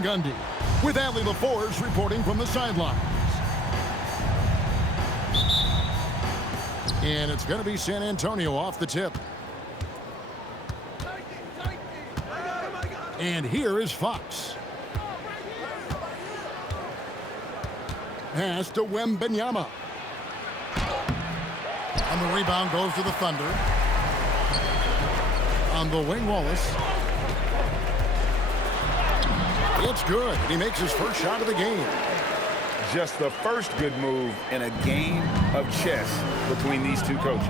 Van Gundy, with Allie LaForce reporting from the sidelines. And it's going to be San Antonio off the tip. And here is Fox. Pass to Wembanyama. And the rebound goes to the Thunder. On the wing, Wallace. It's good. He makes his first shot of the game. Just the first good move in a game of chess between these two coaches.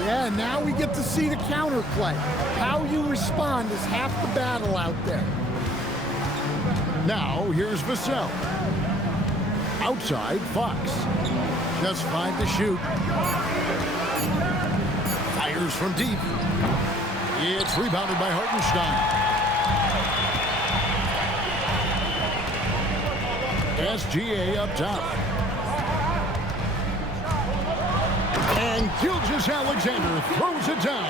Yeah, now we get to see the counter play. How you respond is half the battle out there. Now, here's Vassell. Outside, Fox. Just 5 to shoot. Fires from deep. It's rebounded by Hartenstein. SGA up top. And Gilgeous-Alexander throws it down.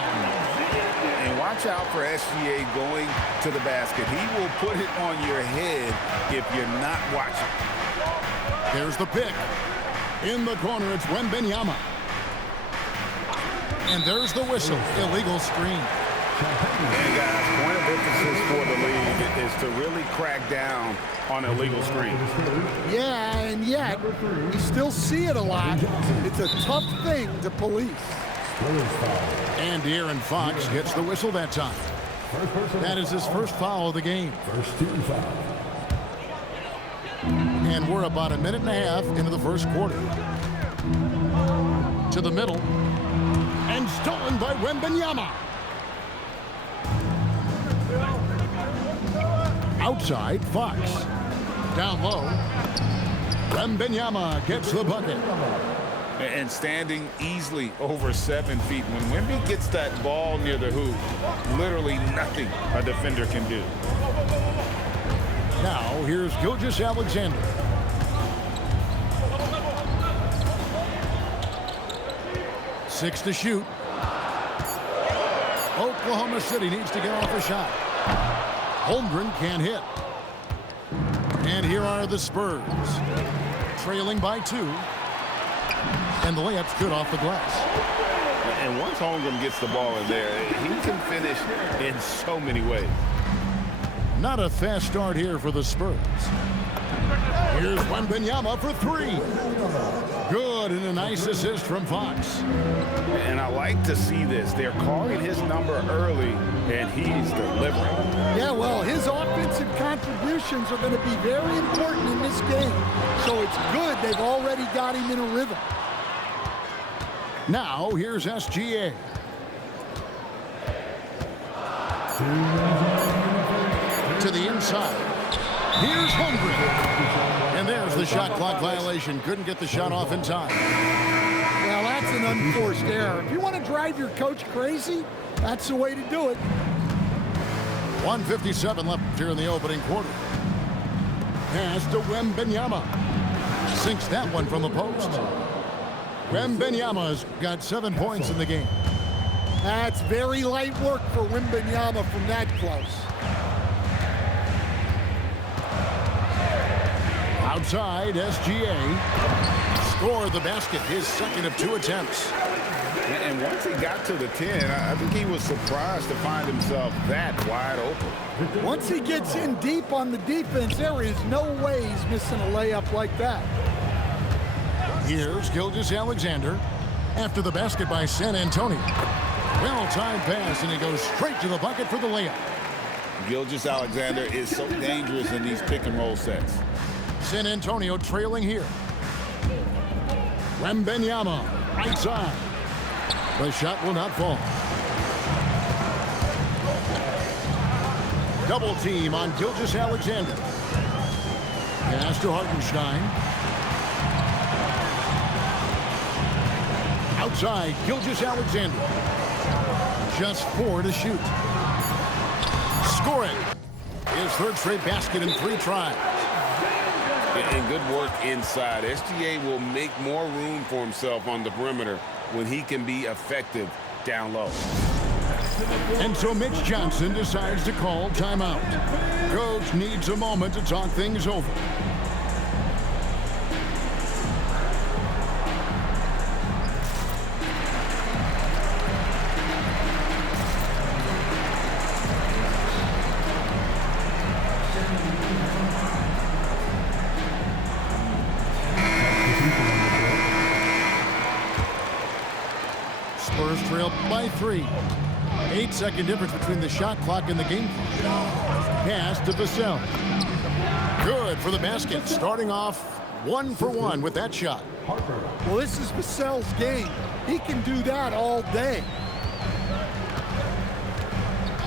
And watch out for SGA going to the basket. He will put it on your head if you're not watching. There's the pick. In the corner, it's Wembanyama. And there's the whistle. Illegal screen. And guys, point of emphasis for the league is to really crack down on illegal screens. Yeah, and yet we still see it a lot. It's a tough thing to police. And De'Aaron Fox gets the whistle that time. That is his first foul of the game. First team foul. And we're about a minute and a half into the first quarter. To the middle. And stolen by Wembanyama. Outside, Fox. Down low. Wembanyama gets the bucket. And standing easily over 7 feet. When Wemby gets that ball near the hoop, literally nothing a defender can do. Now, here's Gilgeous-Alexander. Six to shoot. Oklahoma City needs to get off a shot. Holmgren can't hit. And here are the Spurs. Trailing by 2. And the layup's good off the glass. And once Holmgren gets the ball in there, he can finish in so many ways. Not a fast start here for the Spurs. Here's Wembanyama for 3. Good, and a nice assist from Fox. And I like to see this. They're calling his number early, and he's delivering. Yeah, well, his offensive contributions are going to be very important in this game. So it's good they've already got him in a rhythm. Now, here's SGA. To the inside. Here's Holmgren. And there's the shot clock violation. Couldn't get the shot off in time. Well, that's an unforced error. If you want to drive your coach crazy, that's the way to do it. 1:57 left here in the opening quarter. Pass to Wembanyama. Sinks that one from the post. Wembanyama's got 7 points in the game. That's very light work for Wembanyama from that close. Outside, SGA scored the basket, his second of 2 attempts. And once he got to the 10, I think he was surprised to find himself that wide open. Once he gets in deep on the defense, there is no way he's missing a layup like that. Here's Gilgeous-Alexander after the basket by San Antonio. Well-timed pass, and he goes straight to the bucket for the layup. Gilgeous-Alexander is so dangerous in these pick-and-roll sets. San Antonio trailing here. Wembanyama, right side. The shot will not fall. Double team on Gilgeous-Alexander. Pass to Hartenstein. Outside, Gilgeous-Alexander. Just 4 to shoot. Scoring. His third straight basket in 3 tries. And good work inside. SGA will make more room for himself on the perimeter when he can be effective down low. And so Mitch Johnson decides to call timeout. Coach needs a moment to talk things over. Spurs trail by 3. 8-second difference between the shot clock and the game clock. Pass to Vassell. Good for the basket. Starting off 1 for 1 with that shot. Well, this is Vassell's game. He can do that all day.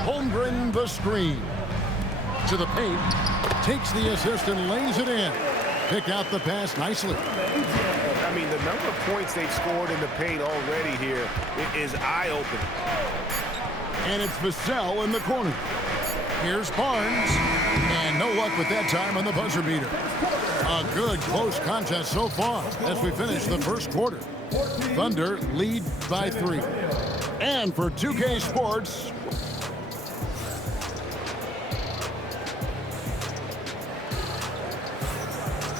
Holmgren the screen. To the paint. Takes the assist and lays it in. Picked out the pass nicely. I mean, the number of points they've scored in the paint already here is eye-opening. And it's Vassell in the corner. Here's Barnes. And no luck with that time on the buzzer beater. A good close contest so far as we finish the first quarter. Thunder lead by 3. And for 2K Sports,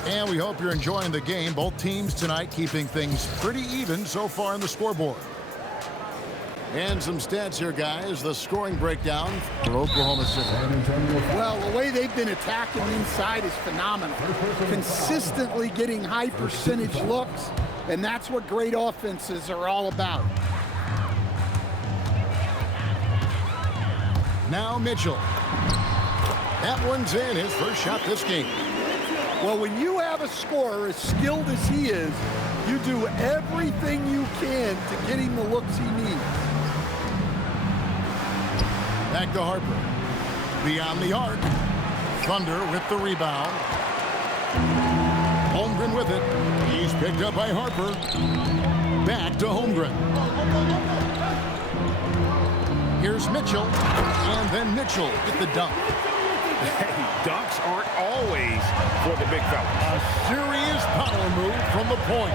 and we hope you're enjoying the game. Both teams tonight keeping things pretty even so far on the scoreboard. And some stats here, guys. The scoring breakdown for Oklahoma City. Well, the way they've been attacking inside is phenomenal. Consistently getting high percentage looks, and that's what great offenses are all about. Now Mitchell. That one's in, his first shot this game. Well, when you have a scorer as skilled as he is, you do everything you can to get him the looks he needs. Back to Harper. Beyond the arc. Thunder with the rebound. Holmgren with it. He's picked up by Harper. Back to Holmgren. Here's Mitchell. And then Mitchell with the dunk. Hey, dunks aren't always for the big fella. A serious power move from the point.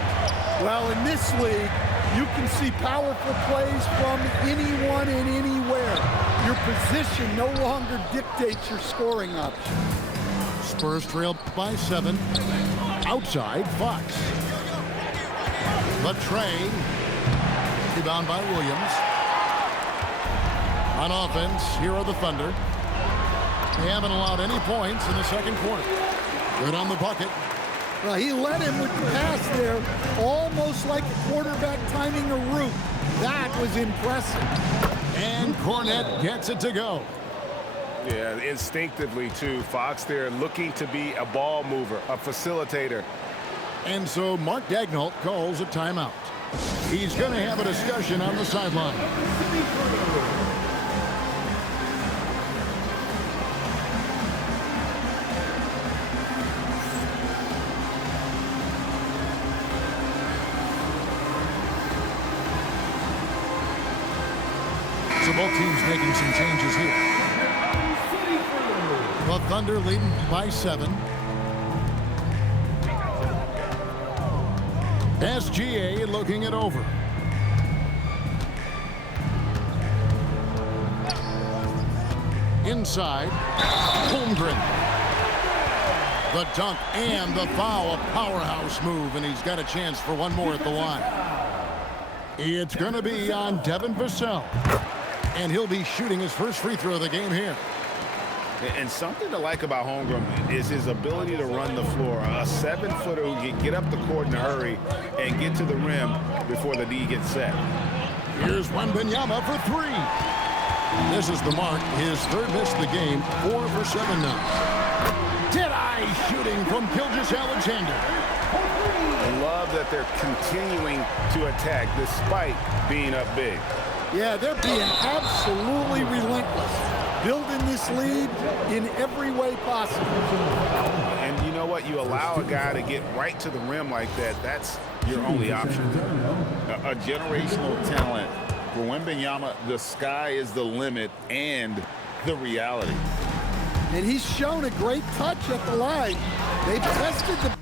Well, in this league, you can see powerful plays from anyone and anywhere. Your position no longer dictates your scoring option. Spurs trail by 7. Outside, Fox. Latrey. Rebound by Williams. On offense, here are the Thunder. They haven't allowed any points in the second quarter. Good on the bucket. Well, he led him with the pass there, almost like a quarterback timing a route. That was impressive. And Cornette gets it to go. Yeah, instinctively, too. Fox there looking to be a ball mover, a facilitator. And so Mark Daigneault calls a timeout. He's going to have a discussion on the sideline. So both teams making some changes here. The Thunder leading by 7. SGA looking it over. Inside, Holmgren. The dunk and the foul, a powerhouse move, and he's got a chance for one more at the line. It's going to be on Devin Vassell. And he'll be shooting his first free throw of the game here. And something to like about Holmgren is his ability to run the floor. A 7-footer who can get up the court in a hurry and get to the rim before the D gets set. Here's Wembanyama for 3. This is the mark. His third miss of the game. 4 for 7 now. Dead-eye shooting from Gilgeous-Alexander. I love that they're continuing to attack despite being up big. Yeah, they're being absolutely relentless, building this lead in every way possible. And you know what? You allow a guy to get right to the rim like that, that's your only option. A generational talent. For Wembanyama, the sky is the limit and the reality. And he's shown a great touch at the line. They've tested the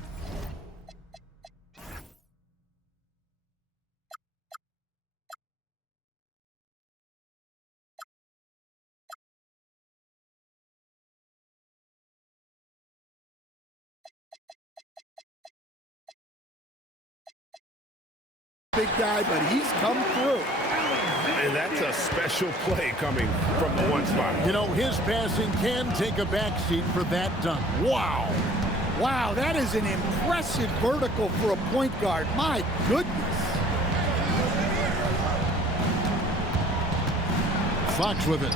big guy, but he's come through. And that's a special play coming from the one spot. You know, his passing can take a backseat for that dunk. Wow. Wow, that is an impressive vertical for a point guard. My goodness. Fox with it.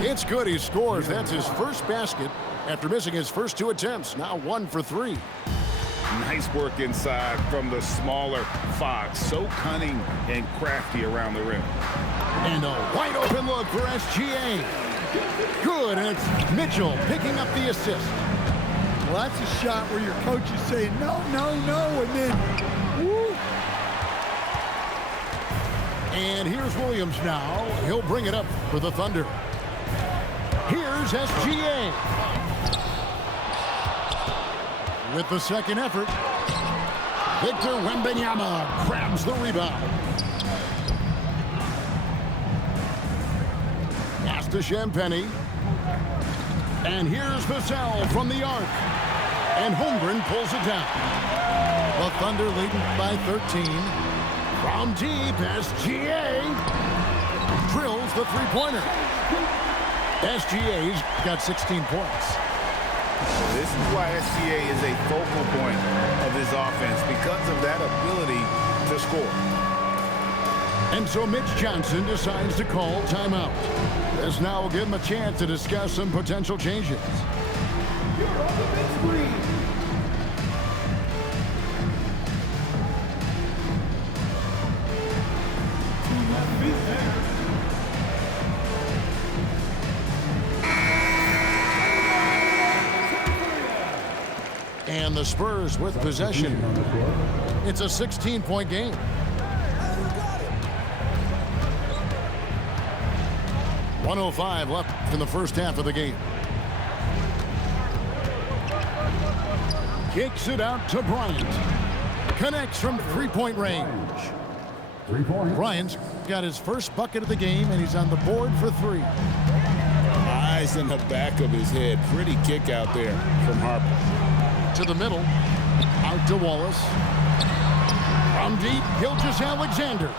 It's good. He scores. That's his first basket after missing his first 2 attempts. Now 1 for 3. Nice work inside from the smaller Fox. So cunning and crafty around the rim. And a wide open look for SGA. Good, and it's Mitchell picking up the assist. Well, that's a shot where your coach is saying, no, no, no, and then, woo. And here's Williams now. He'll bring it up for the Thunder. Here's SGA. With the second effort, Victor Wembanyama grabs the rebound. Pass to Champagny. And here's Vassell from the arc. And Holmgren pulls it down. The Thunder leading by 13. From deep, SGA drills the three-pointer. SGA's got 16 points. This is why SGA is a focal point of his offense, because of that ability to score. And so Mitch Johnson decides to call timeout. This now will give him a chance to discuss some potential changes. You're on the big screen. And the Spurs with possession. It's a 16-point game. .105 left in the first half of the game. Kicks it out to Bryant. Connects from three-point range. 3 points. Bryant's got his first bucket of the game, and he's on the board for 3. Eyes in the back of his head. Pretty kick out there from Harper. To the middle. Out to Wallace. From deep, Gilgeous-Alexander.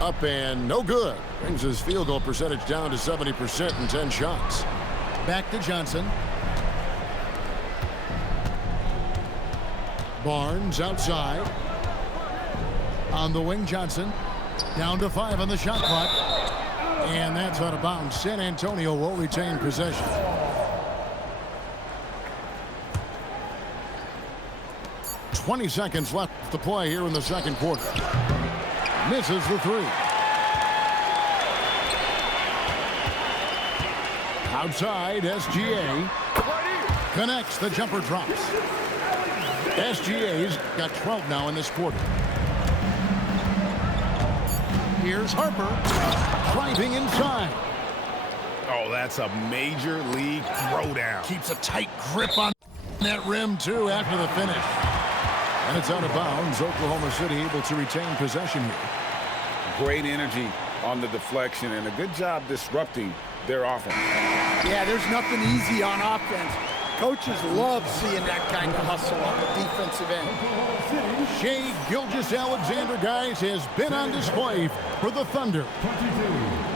Up and no good. Brings his field goal percentage down to 70% in 10 shots. Back to Johnson. Barnes outside. On the wing, Johnson. Down to 5 on the shot clock. And that's out of bounds. San Antonio will retain possession. .20 seconds left to play here in the second quarter. Misses the 3. Outside, SGA. Connects, the jumper drops. SGA's got 12 now in this quarter. Here's Harper. Driving inside. Oh, that's a major league throwdown. Keeps a tight grip on that rim, too, after the finish. And it's out of bounds. Oklahoma City able to retain possession here. Great energy on the deflection and a good job disrupting their offense. Yeah, there's nothing easy on offense. Coaches love seeing that kind of hustle on the defensive end. Shai Gilgeous-Alexander, guys, has been on display for the Thunder.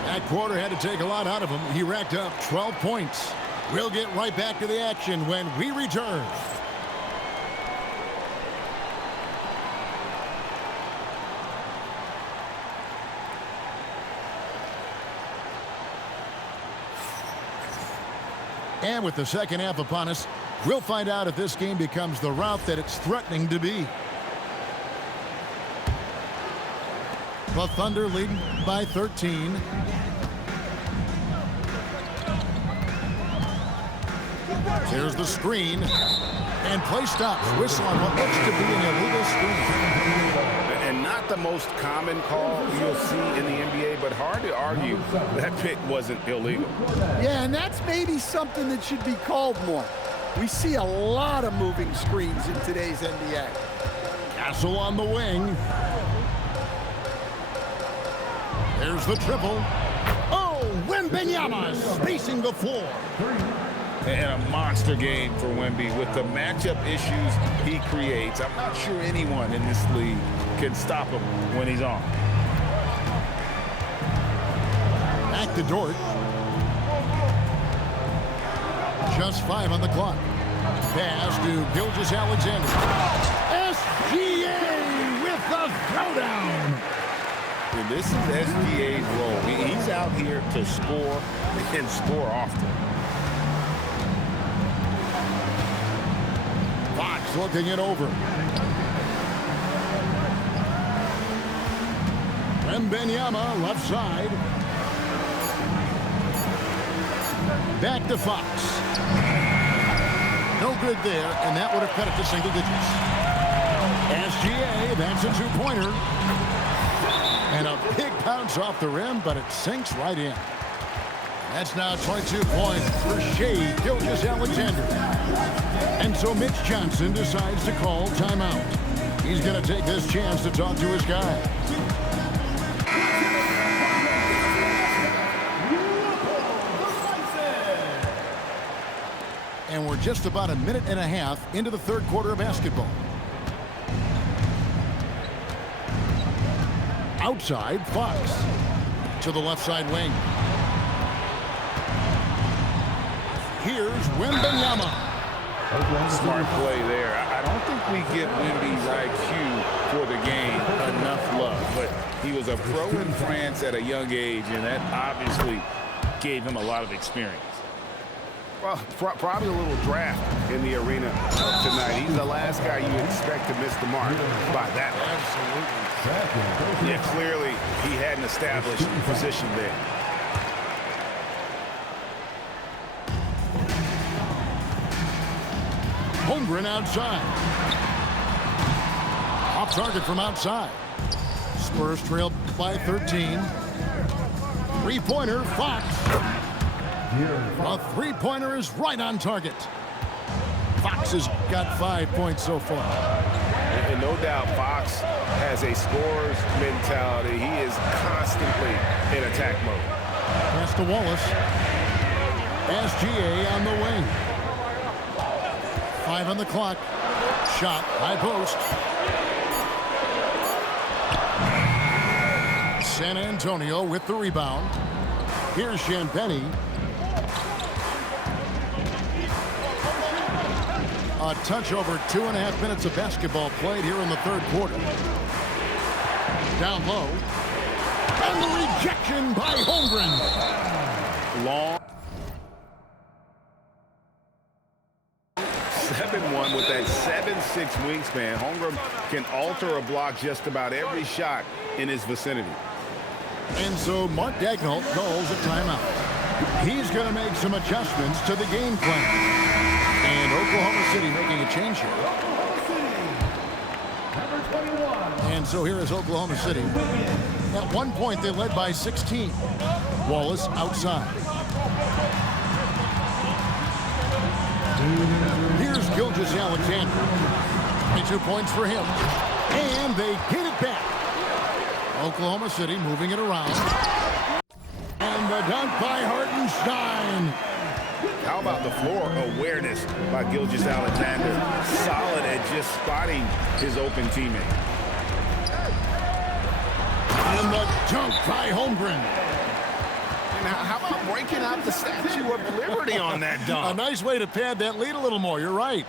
That quarter had to take a lot out of him. He racked up 12 points. We'll get right back to the action when we return. And with the second half upon us, we'll find out if this game becomes the route that it's threatening to be. The Thunder leading by 13. Here's the screen. And play stops. Whistle on what looks to be an illegal screen. And not the most common call you'll see in the NBA, but hard to argue that pick wasn't illegal. Yeah, and that's maybe something that should be called more. We see a lot of moving screens in today's NBA. Castle on the wing. There's the triple. Oh, Wembanyama spacing the floor. and a monster game for Wemby. With the matchup issues he creates, I'm not sure anyone in this league can stop him when he's on. Back to Dort. Just 5 on the clock. Pass to Gilgeous-Alexander. SGA with the throwdown. And this is SGA's role. He's out here to score and score often. Fox looking it over. Wembanyama left side. Back to Fox. No good there, and that would have cut it to single digits. SGA, that's a two-pointer. And a big bounce off the rim, but it sinks right in. That's now 22 points for Shai Gilgeous-Alexander. And so Mitch Johnson decides to call timeout. He's going to take this chance to talk to his guy. And we're just about a minute and a half into the third quarter of basketball. Outside, Fox to the left side wing. Here's Wembanyama. Smart play there. I don't think we give Wemby's IQ for the game enough love, but he was a pro in France at a young age, and that obviously gave him a lot of experience. Well, probably a little draft in the arena tonight. He's the last guy you expect to miss the mark by that much. Absolutely. Yeah, clearly he had an established position there. Holmgren outside. Off target from outside. Spurs trail by 13. Three-pointer, Fox. A three-pointer is right on target. Fox has got 5 points so far. And no doubt Fox has a scorer's mentality. He is constantly in attack mode. Pass to Wallace. SGA on the wing. 5 on the clock. Shot, high post. San Antonio with the rebound. Here's Champagny. A touch over 2.5 minutes of basketball played here in the third quarter. Down low. And the rejection by Holmgren. Long. 7-1 with that 7'6" wingspan. Holmgren can alter a block just about every shot in his vicinity. And so Mark Daigneault calls a timeout. He's going to make some adjustments to the game plan. And Oklahoma City making a change here. And so here is Oklahoma City. At one point, they led by 16. Wallace outside. Here's Gilgeous-Alexander. 22 points for him. And they get it back. Oklahoma City moving it around. And the dunk by Hartenstein. How about the floor awareness by Gilgeous-Alexander? Solid at just spotting his open teammate. And the dunk by Holmgren. Now, how about breaking out the Statue of Liberty on that dunk? A nice way to pad that lead a little more. You're right.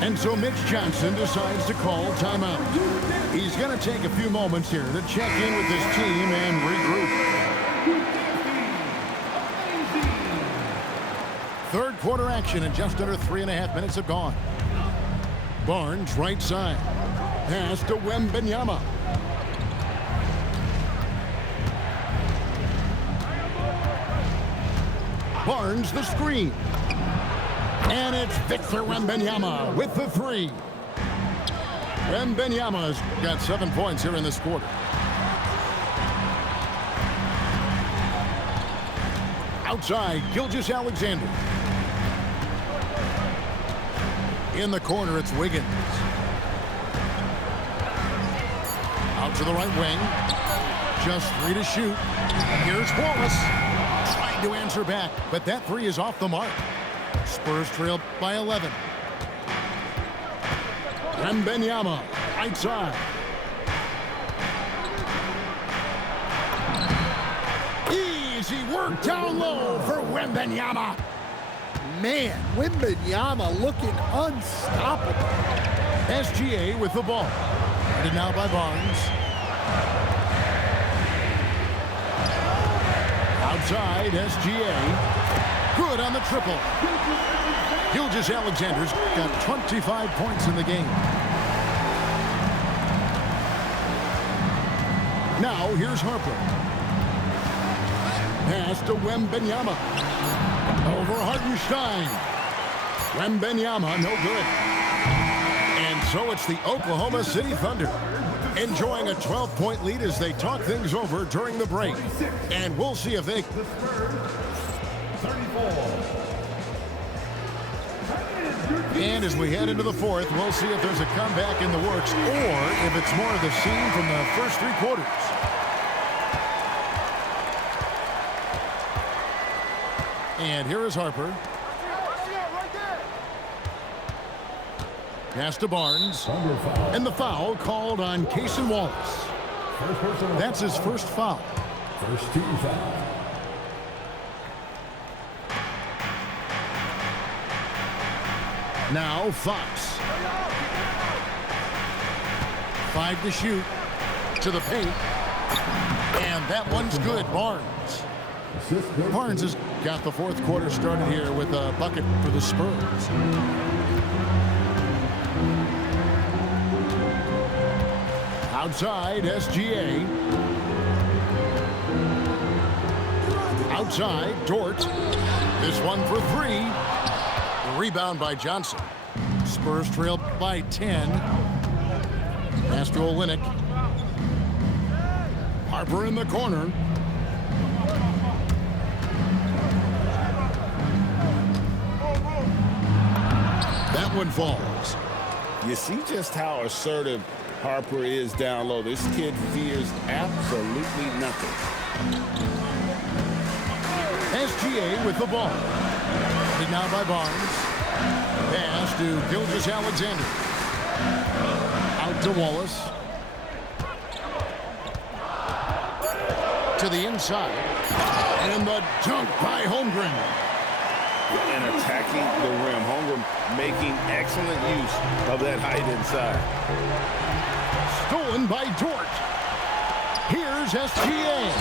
And so Mitch Johnson decides to call timeout. He's going to take a few moments here to check in with his team and regroup. Third quarter action and just under 3.5 minutes have gone. Barnes right side. Pass to Wembanyama. Barnes the screen. And it's Victor Wembanyama with the three. Wembanyama's got 7 points here in this quarter. Outside, Gilgeous-Alexander. In the corner, it's Wiggins. Out to the right wing. Just 3 to shoot. Here's Wallace. Trying to answer back, but that 3 is off the mark. Spurs trail by 11. Wembanyama, right side. Easy work down low for Wembanyama. Man, Wembanyama looking unstoppable. SGA with the ball. Guarded now by Barnes. Outside, SGA. Good on the triple. Gilgeous-Alexander's got 25 points in the game. Now, here's Harper. Pass to Wembanyama. Over Hartenstein. Wembanyama, no good. And so it's the Oklahoma City Thunder enjoying a 12-point lead as they talk things over during the break. And we'll see if they... 34. And as we head into the fourth, we'll see if there's a comeback in the works or if it's more of the scene from the first three quarters. And here is Harper. Pass to Barnes. And the foul called on Cason Wallace. That's his first foul. First team foul. Now Fox. 5 to shoot. To the paint. And that one's good. Barnes. Barnes has got the fourth quarter started here with a bucket for the Spurs. Outside, SGA. Outside, Dort. This one for 3. The rebound by Johnson. Spurs trail by 10. Pass to Olynyk. Harper in the corner. That one falls. You see just how assertive Harper is down low. This kid fears absolutely nothing. SGA with the ball. And now by Barnes. Pass to Gilgeous-Alexander. Out to Wallace. To the inside. And the dunk by Holmgren. And attacking the rim. Holmgren making excellent use of that height inside. Stolen by Dort. Here's SGA.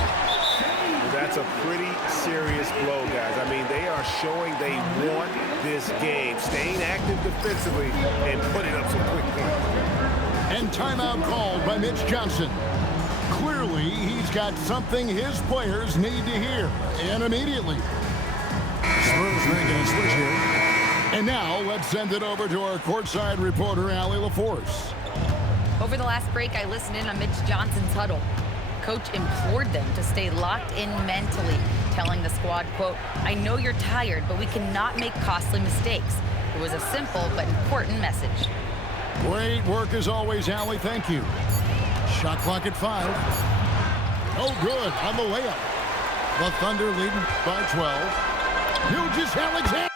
That's a pretty serious blow, guys. I mean, they are showing they want this game, staying active defensively and putting up some quick points. And timeout called by Mitch Johnson. Clearly, he's got something his players need to hear, and immediately. Spurs making a switch here. And now, let's send it over to our courtside reporter, Allie LaForce. Over the last break, I listened in on Mitch Johnson's huddle. Coach implored them to stay locked in mentally, telling the squad, quote, "I know you're tired, but we cannot make costly mistakes." It was a simple but important message. Great work as always, Allie. Thank you. Shot clock at 5. Oh, good on the layup. The Thunder leading by 12. Gilgeous-Alexander.